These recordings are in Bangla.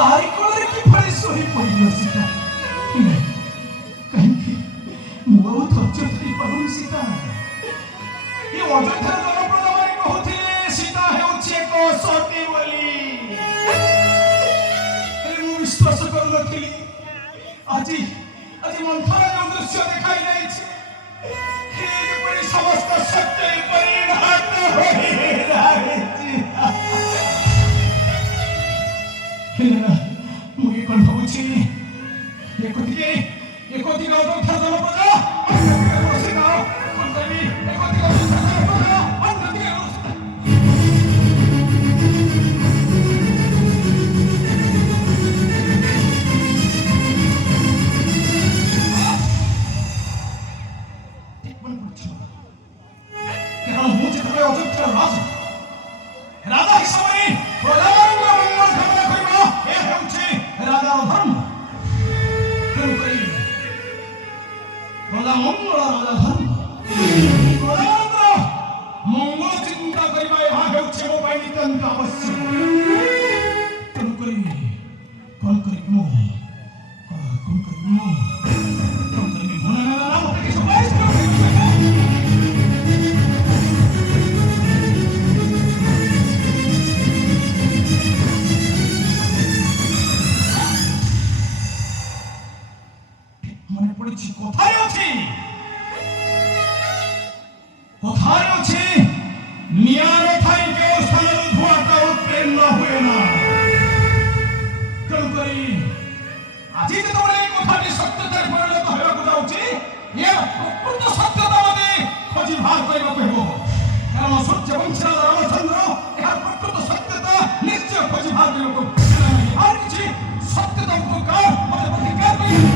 तारी कोଳରେ କିଭଳି ଶୋଇ ପଡ଼ିଲ ସୀତା? କାହିଁକି ମୁଁ ଆଉ ଧୈର୍ଯ୍ୟ ଧରି ପାରୁନି ସୀତା। ଏ ଅଯୋଧ୍ୟାର ଜନପ୍ରଜାମାନେ କହୁଥିଲେ ସୀତା ହେଉଛି ଏକ ସତୀ ବୋଲି, ହେଲେ ମୁଁ ବିଶ୍ୱାସ କରୁନଥିଲି। ଆଜି ମନ୍ଥର ଯେଉଁ ଦୃଶ୍ୟ ଦେଖାଇ ଯାଇଛି, ଯେପରି ସମସ୍ତ ସତ୍ୟ ପରିଣତ ହୋଇଯାଇଛି। ମୁଁ ଏ କ'ଣ ଭାବୁଛି, ଏକଦିକେ ଅଯୋଧ୍ୟା ଜନପ୍ରଜା, ଅନ୍ୟଦିକେ ସୀତା। କ'ଣ କରିବି? ଏକଦିକେ ଅଯୋଧ୍ୟା ଜନପ୍ରଜା, ଅନ୍ୟଦିକେ କାରଣ ମୁଁ ଯେତେବେଳେ ଅଯୋଧ୍ୟାର ରାଜା ହିସାବରେ ପ୍ରଜାମାନଙ୍କର ମଙ୍ଗଳ କାମନା କରିବା, ଏହା ହେଉଛି ରାଜାର ଧର୍ମ। ତେଣୁକରି ପ୍ରଜା ମଙ୍ଗଳ ରାଜା ଧର୍ମ, ପ୍ରଜାମାନଙ୍କର ମଙ୍ଗଳ ଚିନ୍ତା କରିବା ଏହା ହେଉଛି ମୋ ପାଇଁ ନିତାନ୍ତ ଆବଶ୍ୟକ। ତେଣୁକରି କ'ଣ କରିବି ମୁଁ? কোথায় আছে নিয়ার ঠাই কেউ স্থানের ধোঁয়াটা উৎপন্ন হুয়ে না। তেণুকরি আজি যেতବେଳେ এই কথাটি সত্যতার পরিণত হেବାକୁ যাଉଛି, এর প্রকৃত সত্যতা মতে খোঁজি বাହାର କରିବାକୁ ହେବ। কারণ সূর্যবংশীর রামচন্দ্র এর প্রকৃত সত্যতা নিশ্চয় খোঁজি বাହାର କରିବାକୁ আর কিছু সত্যতা উপকার মতে প্রতিকার କରିବେ।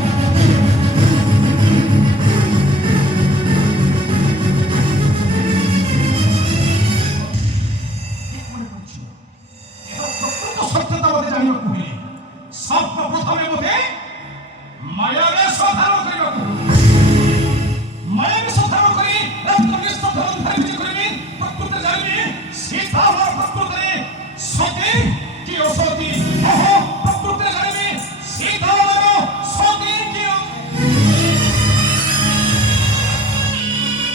সর্বপ্রথমে মতে মায়ারে সাধারণ କରିବାକୁ, মায়াকে সাধারণ କରି রাষ্ট্রনিষ্ঠ ধর্ম ধারিত କରିବି। প্রকৃত জানিবি সীতা প্রকৃତରେ সতী কি অসতী।